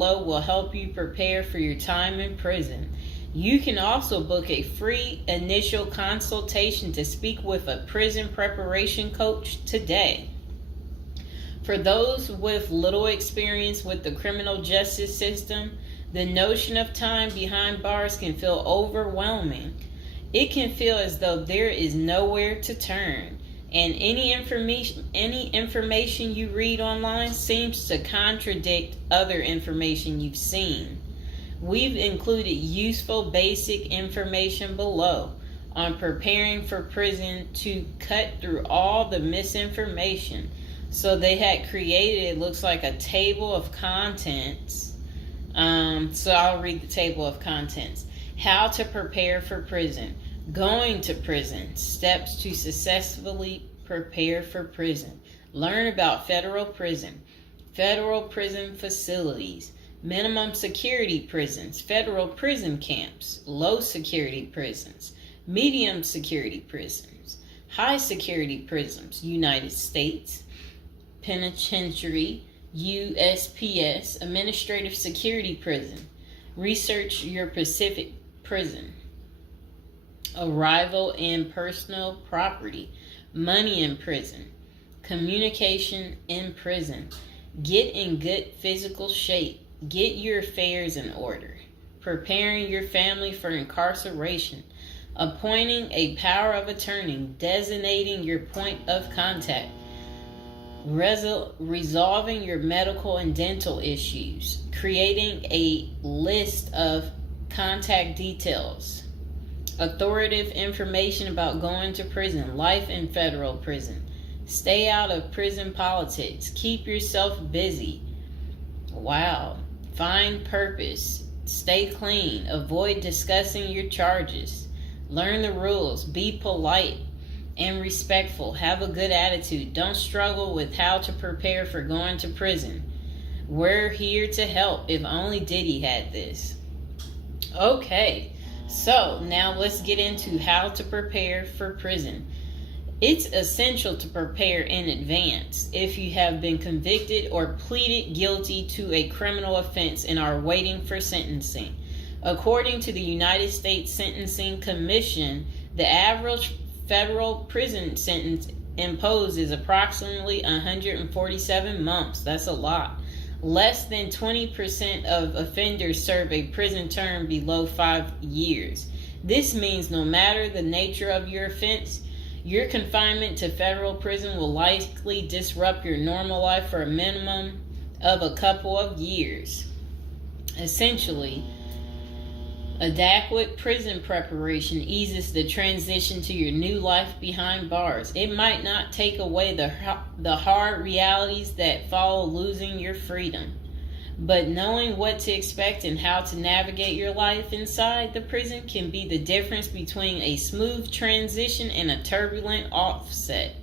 below will help you prepare for your time in prison. You can also book a free initial consultation to speak with a prison preparation coach today. For those with little experience with the criminal justice system, the notion of time behind bars can feel overwhelming. It can feel as though there is nowhere to turn, and any information you read online seems to contradict other information you've seen. We've included useful basic information below on preparing for prison to cut through all the misinformation. So they had created, it looks like a table of contents. So I'll read the table of contents. How to prepare for prison. Going to prison. Steps to successfully prepare for prison. Learn about federal prison. Federal prison facilities. Minimum security prisons. Federal prison camps. Low security prisons. Medium security prisons. High security prisons. United States Penitentiary. USPS. Administrative security prison. Research your Pacific prison. Arrival and personal property. Money in prison. Communication in prison. Get in good physical shape. Get your affairs in order. Preparing your family for incarceration. Appointing a power of attorney. Designating your point of contact. Resolving your medical and dental issues. Creating a list of contact details. Authoritative information about going to prison. Life in federal prison. Stay out of prison politics. Keep yourself busy. Wow. Find purpose. Stay clean. Avoid discussing your charges. Learn the rules. Be polite and respectful. Have a good attitude. Don't struggle with how to prepare for going to prison. We're here to help. If only Diddy had this. Okay, so now let's get into how to prepare for prison. It's essential to prepare in advance if you have been convicted or pleaded guilty to a criminal offense and are waiting for sentencing. According to the United States Sentencing Commission, the average federal prison sentence imposed is approximately 147 months. That's a lot. Less than 20% of offenders serve a prison term below 5 years. This means no matter the nature of your offense, your confinement to federal prison will likely disrupt your normal life for a minimum of a couple of years. Essentially, adequate prison preparation eases the transition to your new life behind bars. It might not take away the hard realities that follow losing your freedom, but knowing what to expect and how to navigate your life inside the prison can be the difference between a smooth transition and a turbulent offset.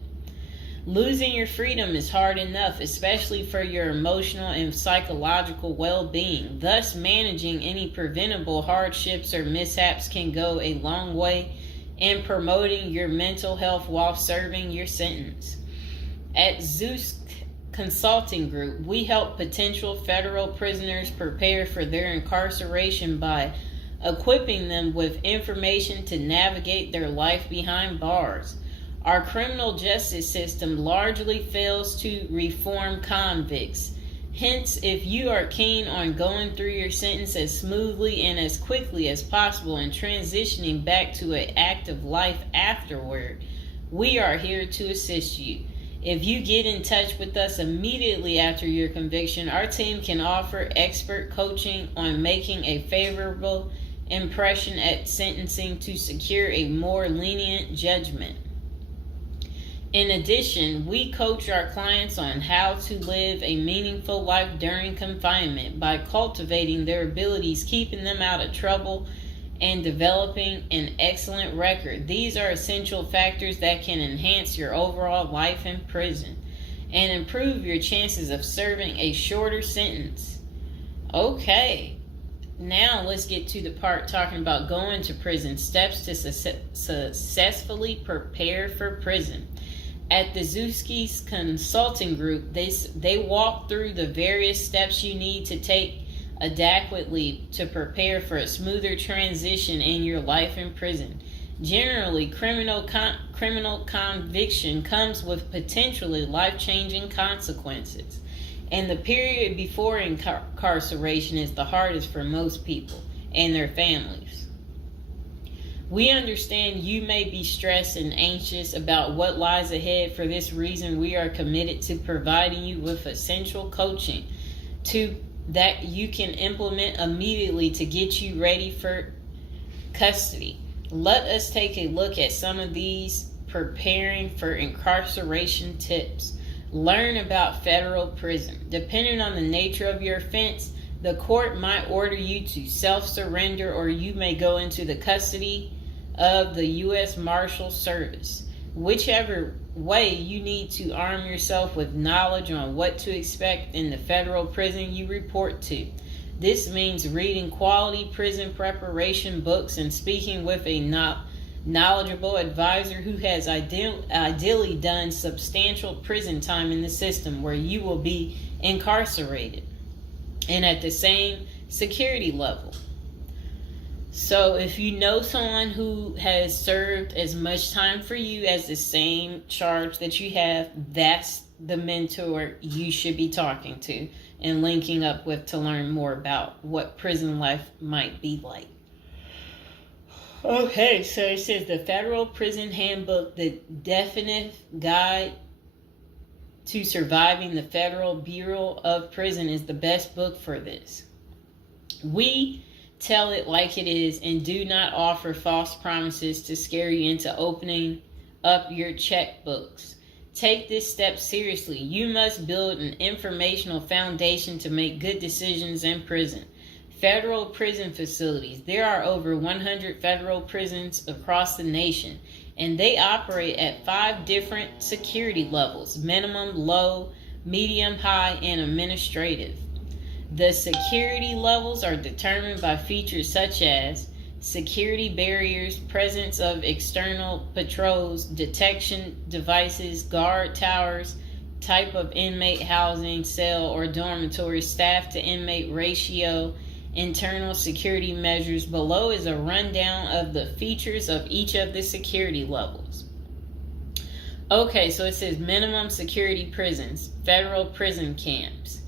Losing your freedom is hard enough, especially for your emotional and psychological well-being. Thus, managing any preventable hardships or mishaps can go a long way in promoting your mental health while serving your sentence. At Zeus Consulting Group, we help potential federal prisoners prepare for their incarceration by equipping them with information to navigate their life behind bars. Our criminal justice system largely fails to reform convicts. Hence, if you are keen on going through your sentence as smoothly and as quickly as possible and transitioning back to an active life afterward, we are here to assist you. If you get in touch with us immediately after your conviction, our team can offer expert coaching on making a favorable impression at sentencing to secure a more lenient judgment. In addition, we coach our clients on how to live a meaningful life during confinement by cultivating their abilities, keeping them out of trouble, and developing an excellent record. These are essential factors that can enhance your overall life in prison and improve your chances of serving a shorter sentence. Okay, now let's get to the part talking about going to prison, steps to successfully prepare for prison. At the Zuski's Consulting Group, they walk through the various steps you need to take adequately to prepare for a smoother transition in your life in prison. Generally, criminal conviction comes with potentially life-changing consequences, and the period before incarceration is the hardest for most people and their families. We understand you may be stressed and anxious about what lies ahead. For this reason, we are committed to providing you with essential coaching that you can implement immediately to get you ready for custody. Let us take a look at some of these preparing for incarceration tips. Learn about federal prison. Depending on the nature of your offense, the court might order you to self-surrender, or you may go into the custody of the U.S. Marshal Service. Whichever way, you need to arm yourself with knowledge on what to expect in the federal prison you report to. This means reading quality prison preparation books and speaking with a knowledgeable advisor who has ideally done substantial prison time in the system where you will be incarcerated and at the same security level. So if you know someone who has served as much time for you as the same charge that you have, that's the mentor you should be talking to and linking up with to learn more about what prison life might be like. Okay, so it says the Federal Prison Handbook, the definitive guide to surviving the Federal Bureau of Prison, is the best book for this. We tell it like it is and do not offer false promises to scare you into opening up your checkbooks. Take this step seriously. You must build an informational foundation to make good decisions in prison. Federal prison facilities. There are over 100 federal prisons across the nation, and they operate at 5 different security levels: minimum, low, medium, high, and administrative. The security levels are determined by features such as security barriers, presence of external patrols, detection devices, guard towers, type of inmate housing, cell or dormitory, staff to inmate ratio, internal security measures. Below is a rundown of the features of each of the security levels. Okay, so it says minimum security prisons, federal prison camps.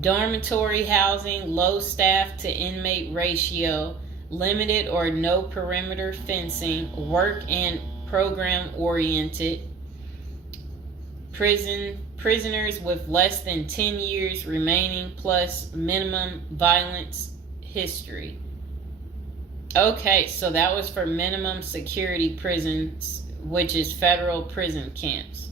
Dormitory housing, low staff to inmate ratio, limited or no perimeter fencing, work and program oriented. Prisoners with less than 10 years remaining plus minimum violence history. Okay, so that was for minimum security prisons, which is federal prison camps.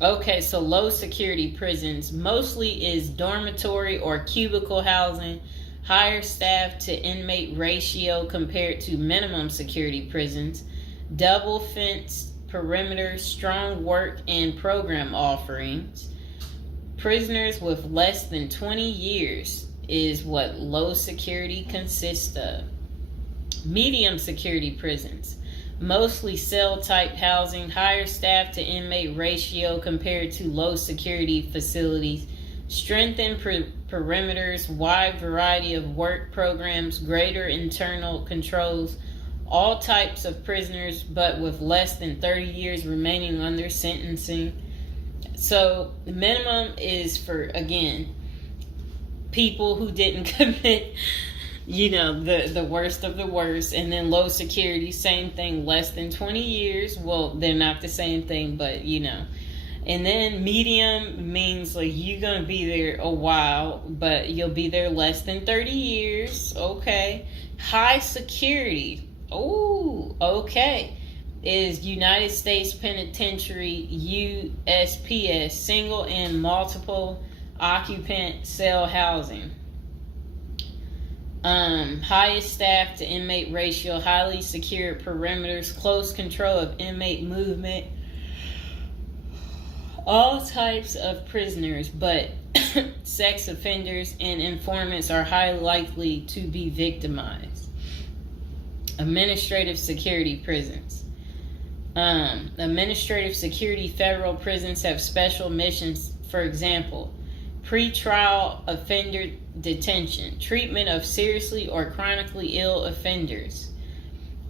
Okay, so low security prisons mostly is dormitory or cubicle housing, higher staff to inmate ratio compared to minimum security prisons, double fenced perimeter, strong work and program offerings. Prisoners with less than 20 years is what low security consists of. Medium security prisons, mostly cell type housing, higher staff to inmate ratio compared to low security facilities, strengthened perimeters, wide variety of work programs, greater internal controls, all types of prisoners but with less than 30 years remaining on their sentencing. So the minimum is for, again, people who didn't commit the worst of the worst. And then low security, same thing, less than 20 years. Well, they're not the same thing, but And then medium means like you're going to be there a while, but you'll be there less than 30 years. Okay. High security. Oh, okay. Is United States Penitentiary, USPS, single and multiple occupant cell housing. Highest staff to inmate ratio, highly secure perimeters, close control of inmate movement, all types of prisoners, but sex offenders and informants are highly likely to be victimized. Administrative security prisons. Administrative security federal prisons have special missions. For example, pretrial offender detention, treatment of seriously or chronically ill offenders,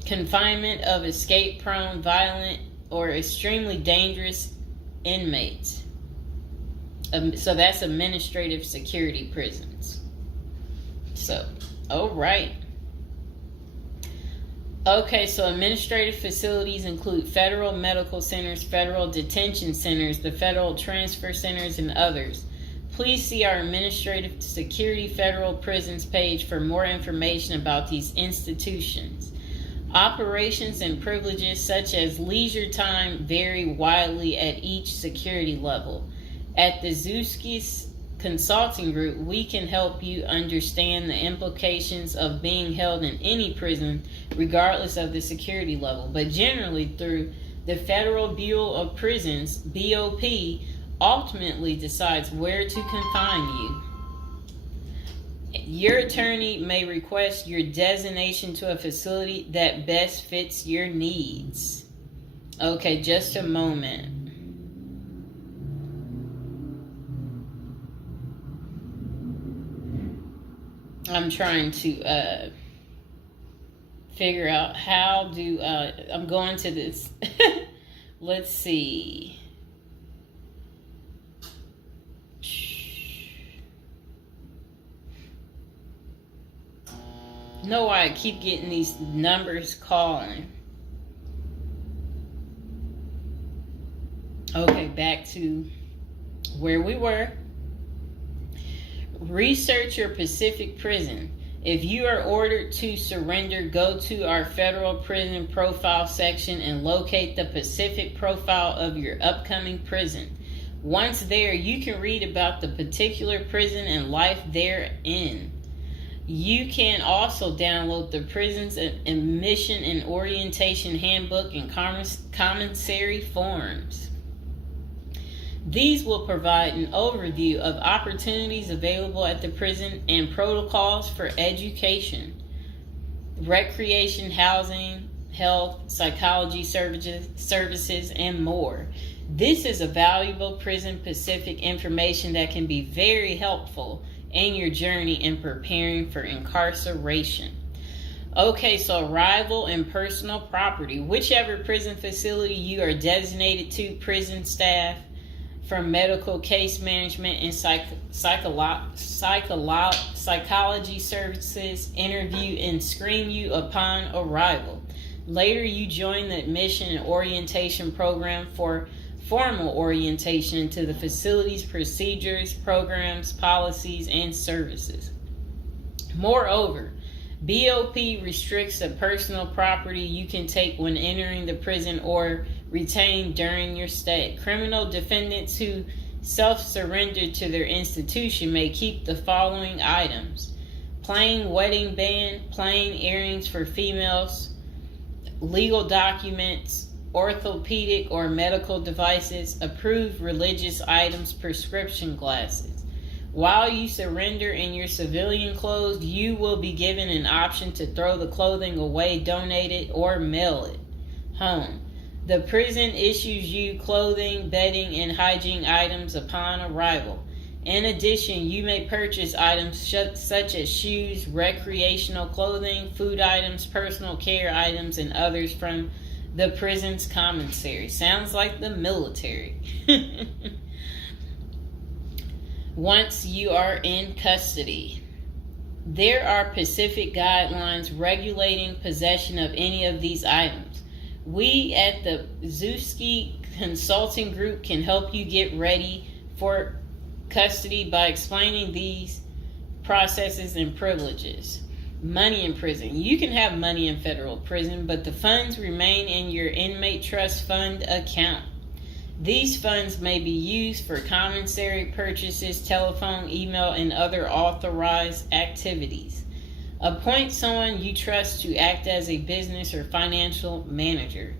confinement of escape-prone, violent, or extremely dangerous inmates. So that's administrative security prisons. So, all right. Okay, so administrative facilities include federal medical centers, federal detention centers, the federal transfer centers, and others. Please see our Administrative Security Federal Prisons page for more information about these institutions. Operations and privileges such as leisure time vary widely at each security level. At the Zuski Consulting Group, we can help you understand the implications of being held in any prison, regardless of the security level. But generally, through the Federal Bureau of Prisons, BOP, ultimately decides where to confine you. Your attorney may request your designation to a facility that best fits your needs. Okay, just a moment. I'm trying to figure out how do I'm going to this. Let's see. Know why I keep getting these numbers calling. Okay, back to where we were. Research your Pacific prison. If you are ordered to surrender, go to our federal prison profile section and locate the Pacific profile of your upcoming prison. Once there, you can read about the particular prison and life therein. You can also download the prison's admission and orientation handbook and commissary forms. These will provide an overview of opportunities available at the prison and protocols for education, recreation, housing, health, psychology services, and more. This is a valuable Prison Pacific information that can be very helpful in your journey in preparing for incarceration. Okay, so arrival and personal property. Whichever prison facility you are designated to, prison staff from medical case management and psychology services interview and screen you upon arrival. Later, you join the admission and orientation program for formal orientation into the facility's procedures, programs, policies, and services. Moreover, BOP restricts the personal property you can take when entering the prison or retain during your stay. Criminal defendants who self-surrender to their institution may keep the following items: plain wedding band, plain earrings for females, legal documents, orthopedic or medical devices, approved religious items, prescription glasses. While you surrender in your civilian clothes, you will be given an option to throw the clothing away, donate it, or mail it home. The prison issues you clothing, bedding, and hygiene items upon arrival. In addition, you may purchase items such as shoes, recreational clothing, food items, personal care items, and others from the prison's commissary. Sounds like the military. Once you are in custody, there are Pacific guidelines regulating possession of any of these items. We at the Zuski Consulting Group can help you get ready for custody by explaining these processes and privileges. Money in prison. You can have money in federal prison, but the funds remain in your inmate trust fund account. These funds may be used for commissary purchases, telephone, email, and other authorized activities. Appoint someone you trust to act as a business or financial manager.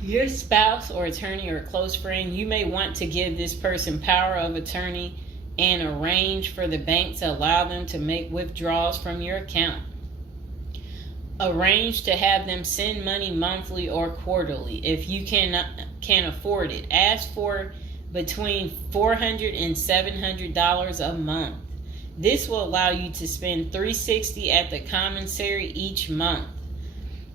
Your spouse or attorney or close friend, you may want to give this person power of attorney and arrange for the bank to allow them to make withdrawals from your account. Arrange to have them send money monthly or quarterly if you can afford it. Ask for between $400 and $700 a month. This will allow you to spend $360 at the commissary each month.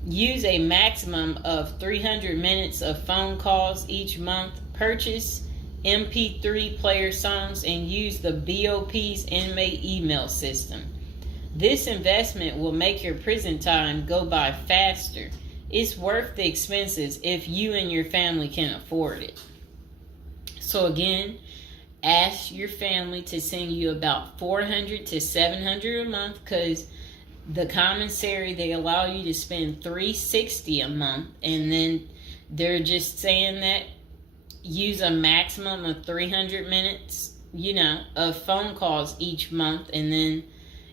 Use a maximum of 300 minutes of phone calls each month. Purchase MP3 player songs and use the BOP's inmate email system. This investment will make your prison time go by faster. It's worth the expenses if you and your family can afford it. So again, ask your family to send you about $400 to $700 a month, because the commissary, they allow you to spend $360 a month, and then they're just saying that use a maximum of 300 minutes, of phone calls each month, and then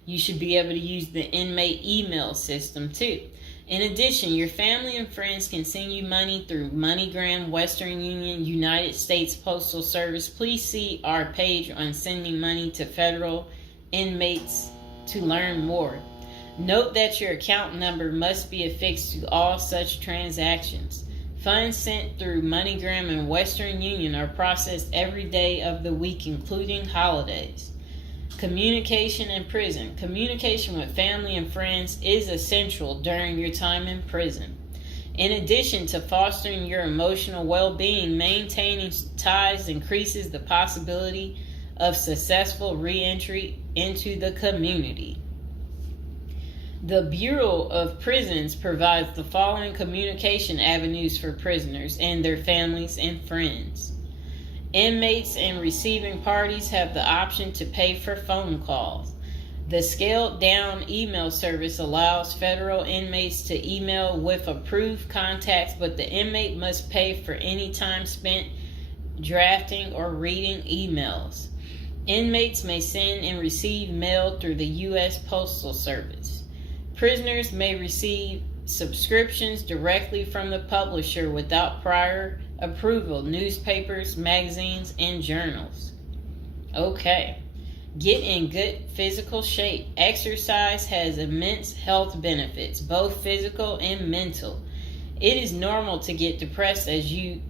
you should be able to use the inmate email system too. In addition, your family and friends can send you money through MoneyGram, Western Union, United States Postal Service. Please see our page on sending money to federal inmates to learn more. Note that your account number must be affixed to all such transactions. Funds sent through MoneyGram and Western Union are processed every day of the week, including holidays. Communication in prison. Communication with family and friends is essential during your time in prison. In addition to fostering your emotional well-being, maintaining ties increases the possibility of successful re-entry into the community. The Bureau of Prisons provides the following communication avenues for prisoners and their families and friends. Inmates and receiving parties have the option to pay for phone calls. The scaled-down email service allows federal inmates to email with approved contacts, but the inmate must pay for any time spent drafting or reading emails. Inmates may send and receive mail through the U.S. Postal Service. Prisoners may receive subscriptions directly from the publisher without prior approval, newspapers, magazines, and journals. Okay. Get in good physical shape. Exercise has immense health benefits, both physical and mental. It is normal to get depressed as you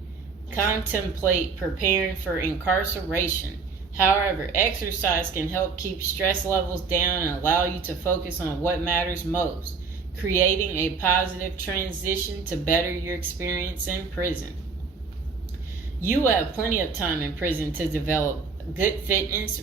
contemplate preparing for incarceration. However, exercise can help keep stress levels down and allow you to focus on what matters most, creating a positive transition to better your experience in prison. You will have plenty of time in prison to develop good fitness.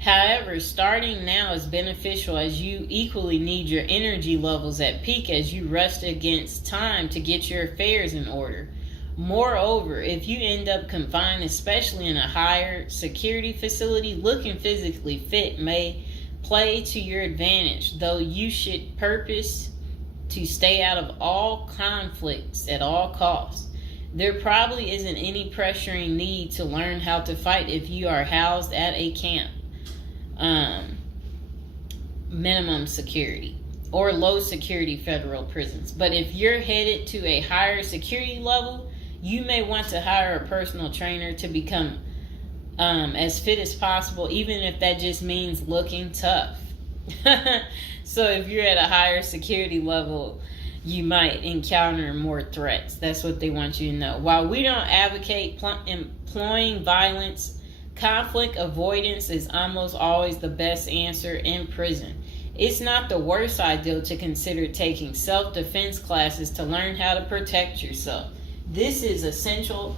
However, starting now is beneficial as you equally need your energy levels at peak as you rush against time to get your affairs in order. Moreover, if you end up confined, especially in a higher security facility, looking physically fit may play to your advantage, though you should purpose to stay out of all conflicts at all costs. There probably isn't any pressuring need to learn how to fight if you are housed at a camp, minimum security, or low security federal prisons. But if you're headed to a higher security level, you may want to hire a personal trainer to become as fit as possible, even if that just means looking tough. So if you're at a higher security level, you might encounter more threats. That's what they want you to know. While we don't advocate employing violence, conflict avoidance is almost always the best answer in prison. It's not the worst idea to consider taking self-defense classes to learn how to protect yourself. This is essential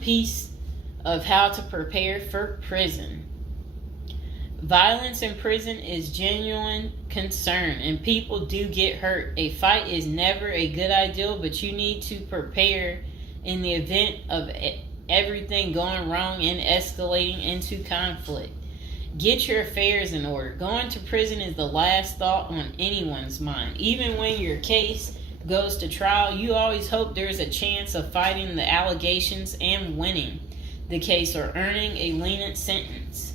piece of how to prepare for prison. Violence in prison is genuine concern, and people do get hurt. A fight is never a good idea, but you need to prepare in the event of everything going wrong and escalating into conflict. Get your affairs in order. Going to prison is the last thought on anyone's mind. Even when your case goes to trial, you always hope there's a chance of fighting the allegations and winning the case or earning a lenient sentence.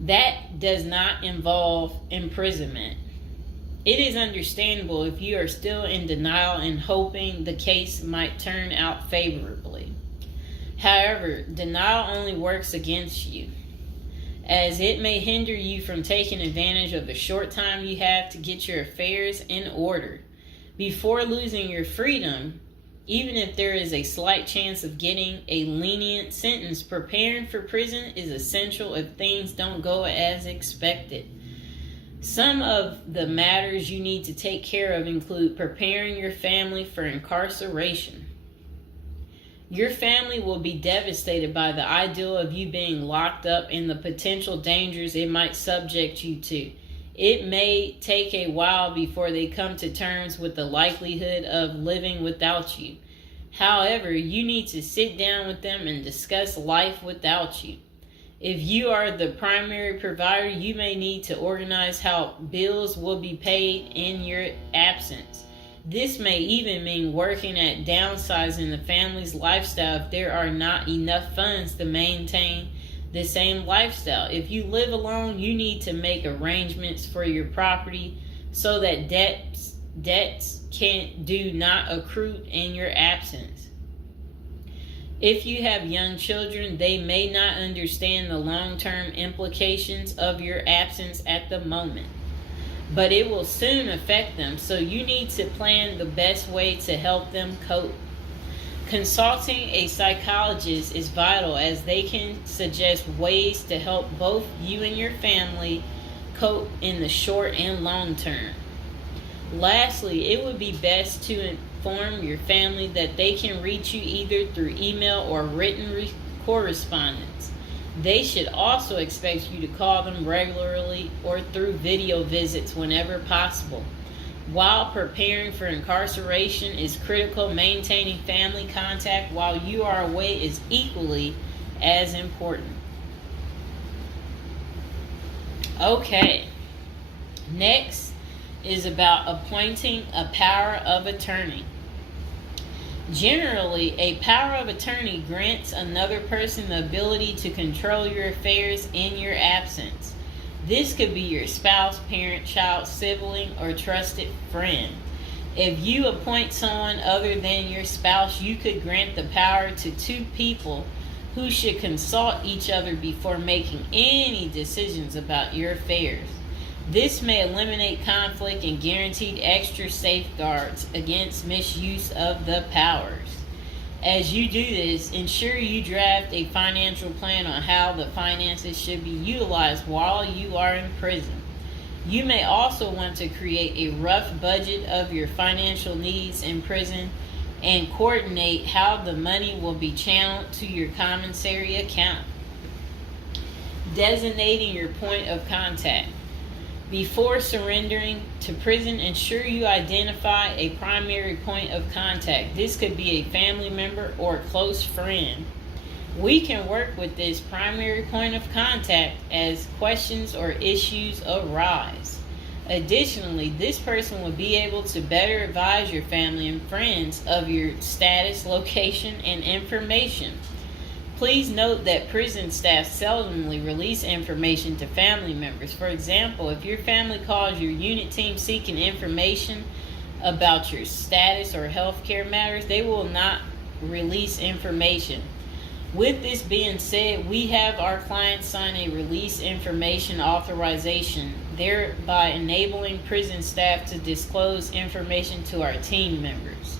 That does not involve imprisonment. It is understandable if you are still in denial and hoping the case might turn out favorably. However, denial only works against you, as it may hinder you from taking advantage of the short time you have to get your affairs in order. Before losing your freedom, Even if there is a slight chance of getting a lenient sentence, preparing for prison is essential if things don't go as expected. Some of the matters you need to take care of include preparing your family for incarceration. Your family will be devastated by the idea of you being locked up and the potential dangers it might subject you to. It may take a while before they come to terms with the likelihood of living without you. However, you need to sit down with them and discuss life without you. If you are the primary provider, you may need to organize how bills will be paid in your absence. This may even mean working at downsizing the family's lifestyle if there are not enough funds to maintain the same lifestyle. If you live alone, you need to make arrangements for your property so that debts do not accrue in your absence. If you have young children, they may not understand the long-term implications of your absence at the moment, but it will soon affect them, so you need to plan the best way to help them cope. Consulting a psychologist is vital as they can suggest ways to help both you and your family cope in the short and long term. Lastly, it would be best to inform your family that they can reach you either through email or written correspondence. They should also expect you to call them regularly or through video visits whenever possible. While preparing for incarceration is critical, maintaining family contact while you are away is equally as important. Okay, next is about appointing a power of attorney. Generally, a power of attorney grants another person the ability to control your affairs in your absence. This could be your spouse, parent, child, sibling, or trusted friend. If you appoint someone other than your spouse, you could grant the power to two people who should consult each other before making any decisions about your affairs. This may eliminate conflict and guarantee extra safeguards against misuse of the powers. As you do this, ensure you draft a financial plan on how the finances should be utilized while you are in prison. You may also want to create a rough budget of your financial needs in prison and coordinate how the money will be channeled to your commissary account. Designating your point of contact. Before surrendering to prison, ensure you identify a primary point of contact. This could be a family member or a close friend. We can work with this primary point of contact as questions or issues arise. Additionally, this person will be able to better advise your family and friends of your status, location, and information. Please note that prison staff seldomly release information to family members. For example, if your family calls your unit team seeking information about your status or healthcare matters, they will not release information. With this being said, we have our clients sign a release information authorization, thereby enabling prison staff to disclose information to our team members.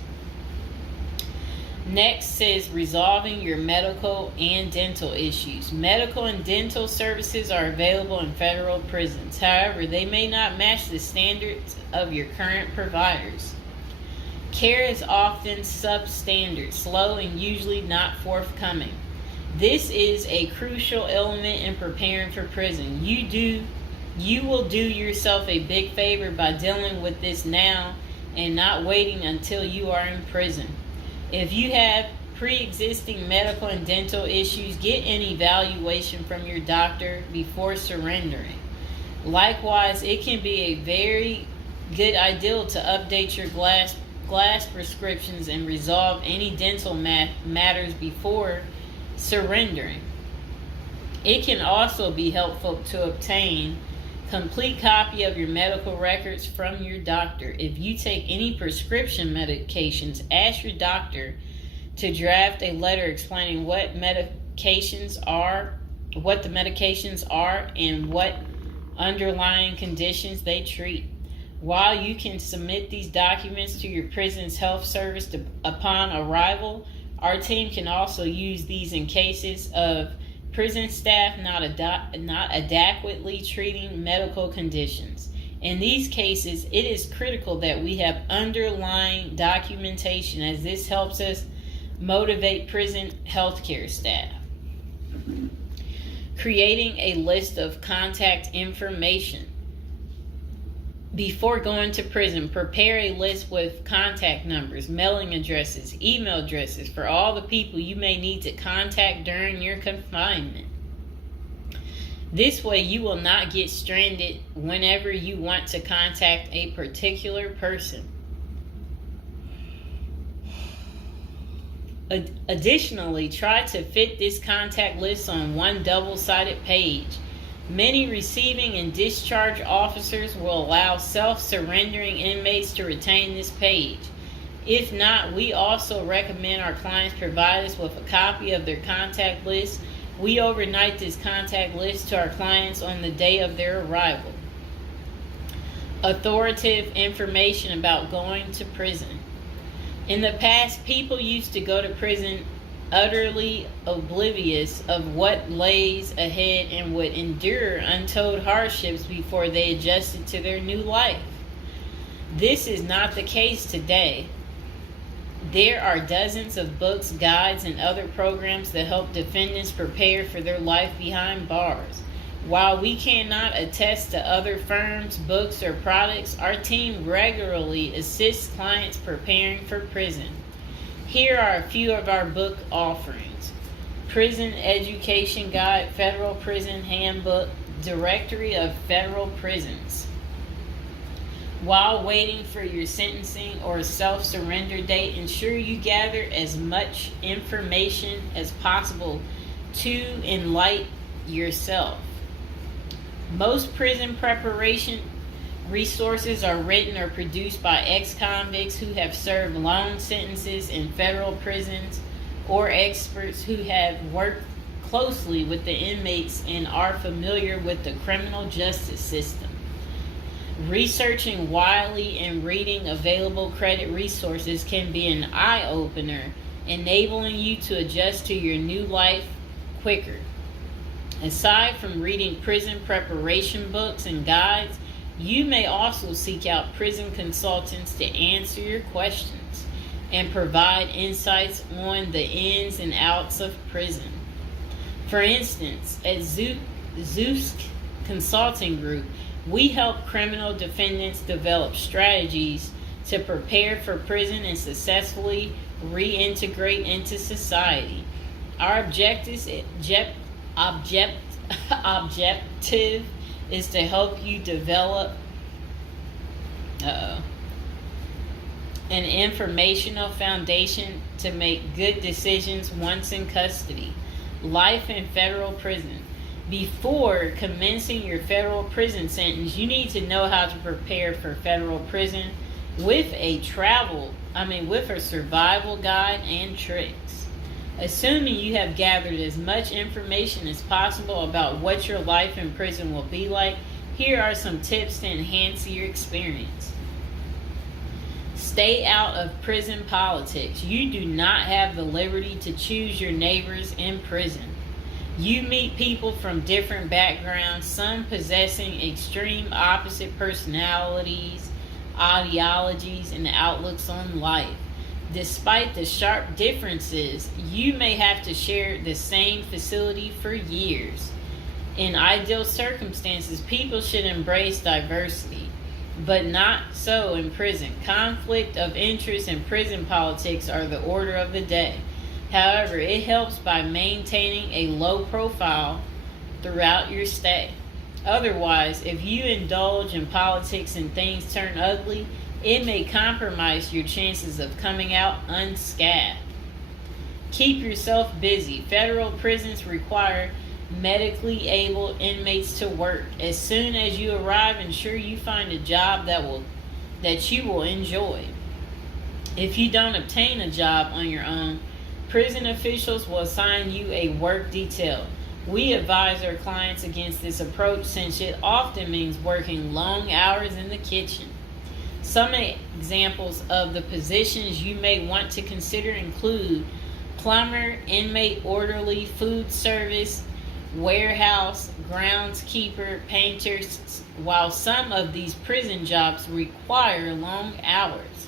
Next is resolving your medical and dental issues. Medical and dental services are available in federal prisons. However, they may not match the standards of your current providers. Care is often substandard, slow, and usually not forthcoming. This is a crucial element in preparing for prison. You will do yourself a big favor by dealing with this now and not waiting until you are in prison. If you have pre-existing medical and dental issues, get an evaluation from your doctor before surrendering. Likewise, it can be a very good idea to update your glass prescriptions and resolve any dental matters before surrendering. It can also be helpful to obtain complete copy of your medical records from your doctor. If you take any prescription medications, ask your doctor to draft a letter explaining what the medications are, and what underlying conditions they treat. While you can submit these documents to your prison's health service upon arrival, our team can also use these in cases of prison staff not adequately treating medical conditions. In these cases, it is critical that we have underlying documentation, as this helps us motivate prison healthcare staff. Creating a list of contact information. Before going to prison, prepare a list with contact numbers, mailing addresses, email addresses for all the people you may need to contact during your confinement. This way, you will not get stranded whenever you want to contact a particular person. Additionally, try to fit this contact list on one double-sided page. Many receiving and discharge officers will allow self-surrendering inmates to retain this page. If not, we also recommend our clients provide us with a copy of their contact list. We overnight this contact list to our clients on the day of their arrival. Authoritative information about going to prison. In the past, people used to go to prison utterly oblivious of what lays ahead and would endure untold hardships before they adjusted to their new life. This is not the case today. There are dozens of books, guides, and other programs that help defendants prepare for their life behind bars. While we cannot attest to other firms, books, or products, our team regularly assists clients preparing for prison. Here are a few of our book offerings: Prison Education Guide, Federal Prison Handbook, Directory of Federal Prisons. While waiting for your sentencing or self-surrender date, ensure you gather as much information as possible to enlighten yourself. Most prison preparation resources are written or produced by ex-convicts who have served long sentences in federal prisons, or experts who have worked closely with the inmates and are familiar with the criminal justice system. Researching widely and reading available credit resources can be an eye-opener, enabling you to adjust to your new life quicker. Aside from reading prison preparation books and guides, you may also seek out prison consultants to answer your questions and provide insights on the ins and outs of prison. For instance, at Zeus Consulting Group, we help criminal defendants develop strategies to prepare for prison and successfully reintegrate into society. Our objective is to help you develop an informational foundation to make good decisions once in custody. Life in federal prison. Before commencing your federal prison sentence, you need to know how to prepare for federal prison with a survival guide and tricks. Assuming you have gathered as much information as possible about what your life in prison will be like, here are some tips to enhance your experience. Stay out of prison politics. You do not have the liberty to choose your neighbors in prison. You meet people from different backgrounds, some possessing extreme opposite personalities, ideologies, and outlooks on life. Despite the sharp differences, you may have to share the same facility for years. In ideal circumstances, people should embrace diversity, but not so in prison. Conflict of interest and prison politics are the order of the day. However, it helps by maintaining a low profile throughout your stay. Otherwise, if you indulge in politics and things turn ugly, it may compromise your chances of coming out unscathed. Keep yourself busy. Federal prisons require medically able inmates to work. As soon as you arrive, ensure you find a job that you will enjoy. If you don't obtain a job on your own, prison officials will assign you a work detail. We advise our clients against this approach since it often means working long hours in the kitchen. Some examples of the positions you may want to consider include plumber, inmate orderly, food service, warehouse, groundskeeper, painters, while some of these prison jobs require long hours.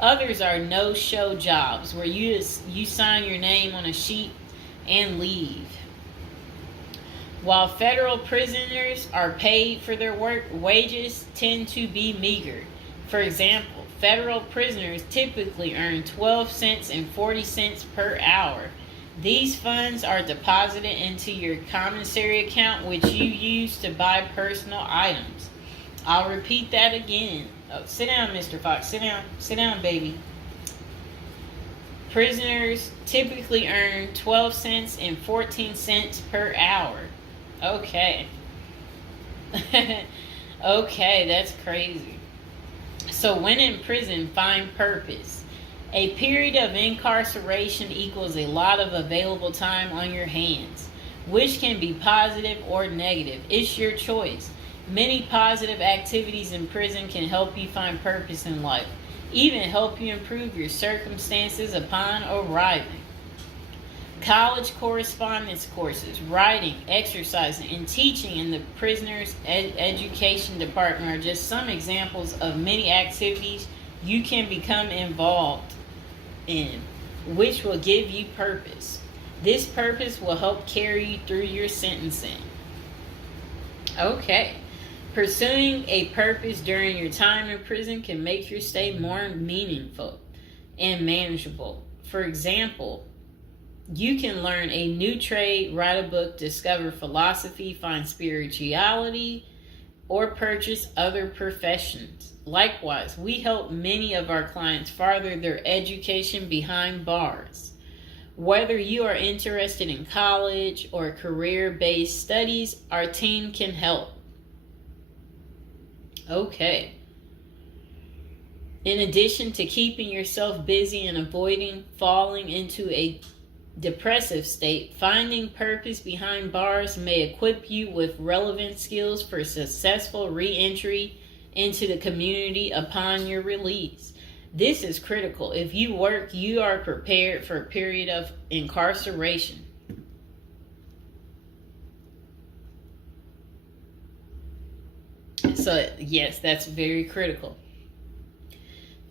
Others are no-show jobs where you sign your name on a sheet and leave. While federal prisoners are paid for their work, wages tend to be meager. For example, federal prisoners typically earn 12 cents and 40 cents per hour. These funds are deposited into your commissary account, which you use to buy personal items. I'll repeat that again. Oh, sit down, Mr. Fox. Sit down. Sit down, baby. Prisoners typically earn 12 cents and 14 cents per hour. Okay. Okay, that's crazy. So when in prison, find purpose. A period of incarceration equals a lot of available time on your hands, which can be positive or negative. It's your choice. Many positive activities in prison can help you find purpose in life, even help you improve your circumstances upon arriving. College correspondence courses, writing, exercising, and teaching in the prisoner's education department are just some examples of many activities you can become involved in, which will give you purpose. This purpose will help carry you through your sentencing. Okay. Pursuing a purpose during your time in prison can make your stay more meaningful and manageable. For example, you can learn a new trade, write a book, discover philosophy, find spirituality, or purchase other professions. Likewise, we help many of our clients further their education behind bars. Whether you are interested in college or career-based studies, our team can help. Okay. In addition to keeping yourself busy and avoiding falling into a depressive state, finding purpose behind bars may equip you with relevant skills for successful re-entry into the community upon your release. This is critical. If you work, you are prepared for a period of incarceration. So, yes, that's very critical.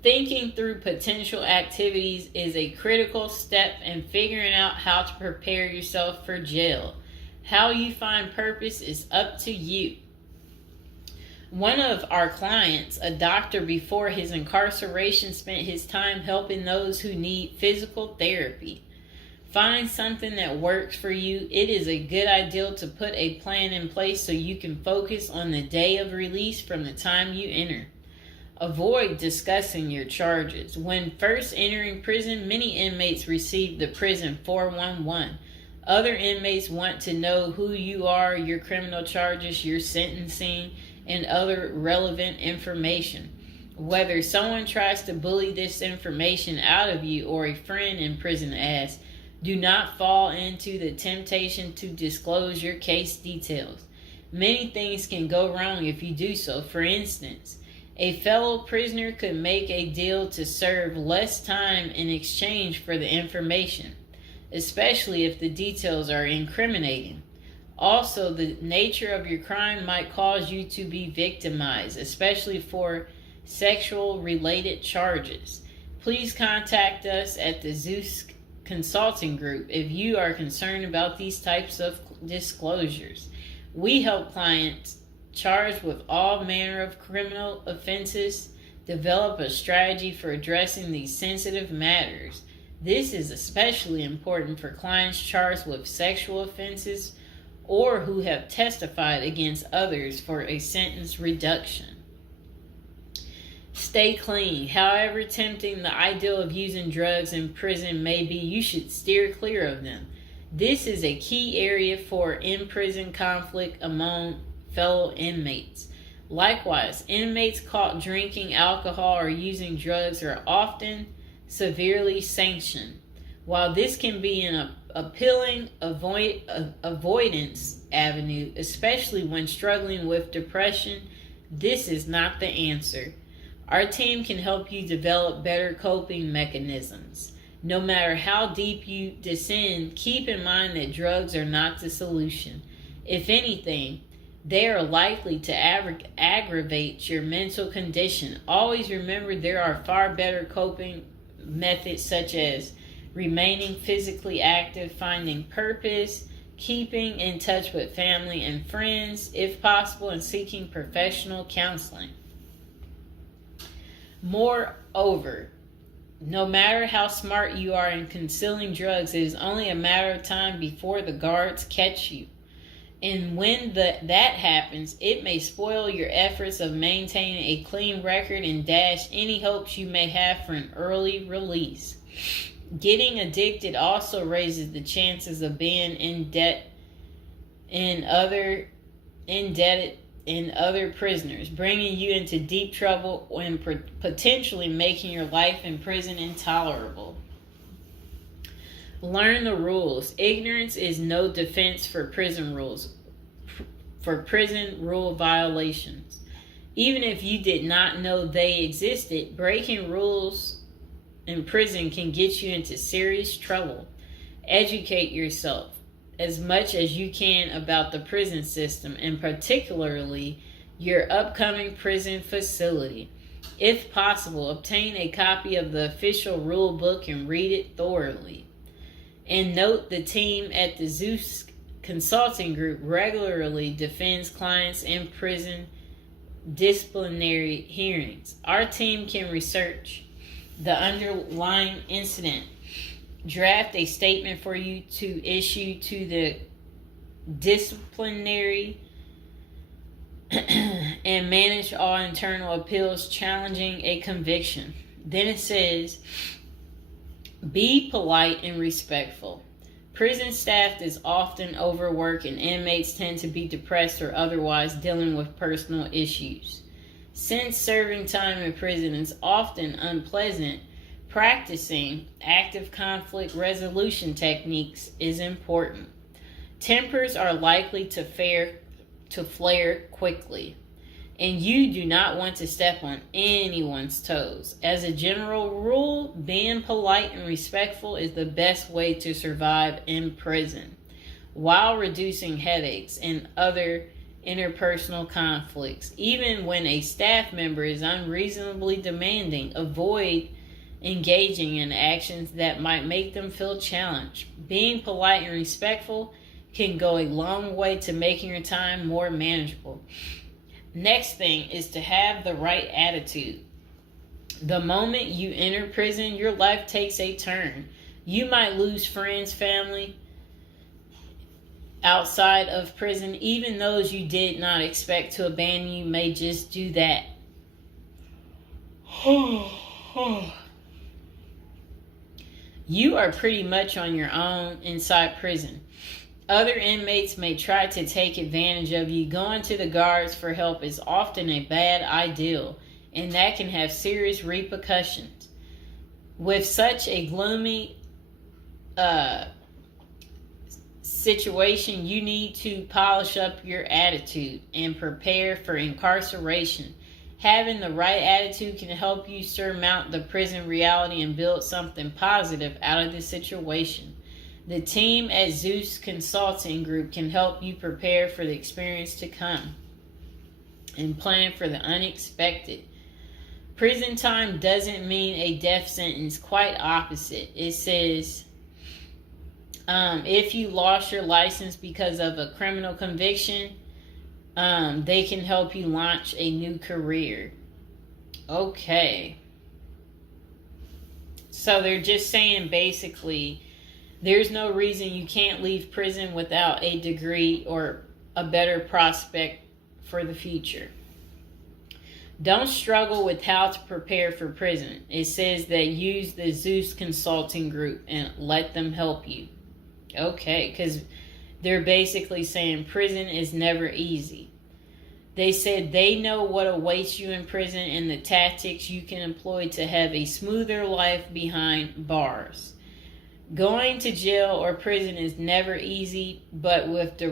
Thinking through potential activities is a critical step in figuring out how to prepare yourself for jail. How you find purpose is up to you. One of our clients, a doctor before his incarceration, spent his time helping those who need physical therapy. Find something that works for you. It is a good idea to put a plan in place so you can focus on the day of release from the time you enter. Avoid discussing your charges. When first entering prison, many inmates receive the prison 411. Other inmates want to know who you are, your criminal charges, your sentencing, and other relevant information. Whether someone tries to bully this information out of you or a friend in prison asks, do not fall into the temptation to disclose your case details. Many things can go wrong if you do so. For instance, a fellow prisoner could make a deal to serve less time in exchange for the information, especially if the details are incriminating. Also, the nature of your crime might cause you to be victimized, especially for sexual-related charges. Please contact us at the Zeus Consulting Group if you are concerned about these types of disclosures. We help clients charged with all manner of criminal offenses develop a strategy for addressing these sensitive matters. This is especially important for clients charged with sexual offenses or who have testified against others for a sentence reduction. Stay clean. However tempting the ideal of using drugs in prison may be, you should steer clear of them. This is a key area for in-prison conflict among fellow inmates. Likewise, inmates caught drinking alcohol or using drugs are often severely sanctioned. While this can be an appealing avoidance avenue, especially when struggling with depression, this is not the answer. Our team can help you develop better coping mechanisms. No matter how deep you descend, keep in mind that drugs are not the solution. If anything, they are likely to aggravate your mental condition. Always remember there are far better coping methods, such as remaining physically active, finding purpose, keeping in touch with family and friends, if possible, and seeking professional counseling. Moreover, no matter how smart you are in concealing drugs, it is only a matter of time before the guards catch you. And when that happens, it may spoil your efforts of maintaining a clean record and dash any hopes you may have for an early release. Getting addicted also raises the chances of being indebted in other prisoners, bringing you into deep trouble and potentially making your life in prison intolerable. Learn the rules. Ignorance is no defense for prison rule violations. Even if you did not know they existed, breaking rules in prison can get you into serious trouble. Educate yourself as much as you can about the prison system, and particularly your upcoming prison facility. If possible, obtain a copy of the official rule book and read it thoroughly. And note, the team at the Zeus Consulting Group regularly defends clients in prison disciplinary hearings. Our team can research the underlying incident, draft a statement for you to issue to the disciplinary, and manage all internal appeals challenging a conviction. Then it says, be polite and respectful. Prison staff is often overworked and inmates tend to be depressed or otherwise dealing with personal issues. Since serving time in prison is often unpleasant, practicing active conflict resolution techniques is important. Tempers are likely to flare quickly, and you do not want to step on anyone's toes. As a general rule, being polite and respectful is the best way to survive in prison, while reducing headaches and other interpersonal conflicts. Even when a staff member is unreasonably demanding, avoid engaging in actions that might make them feel challenged. Being polite and respectful can go a long way to making your time more manageable. Next thing is to have the right attitude. The moment you enter prison, your life takes a turn. You might lose friends, family outside of prison. Even those you did not expect to abandon you may just do that. You are pretty much on your own inside prison. Other inmates may try to take advantage of you. Going to the guards for help is often a bad idea, and that can have serious repercussions. With such a gloomy situation, you need to polish up your attitude and prepare for incarceration. Having the right attitude can help you surmount the prison reality and build something positive out of the situation. The team at Zeus Consulting Group can help you prepare for the experience to come and plan for the unexpected. Prison time doesn't mean a death sentence, quite opposite. It says, if you lost your license because of a criminal conviction, they can help you launch a new career. Okay. So they're just saying basically, there's no reason you can't leave prison without a degree or a better prospect for the future. Don't struggle with how to prepare for prison. It says that use the Zeus Consulting Group and let them help you. Okay, because they're basically saying prison is never easy. They said they know what awaits you in prison and the tactics you can employ to have a smoother life behind bars. Going to jail or prison is never easy, but with the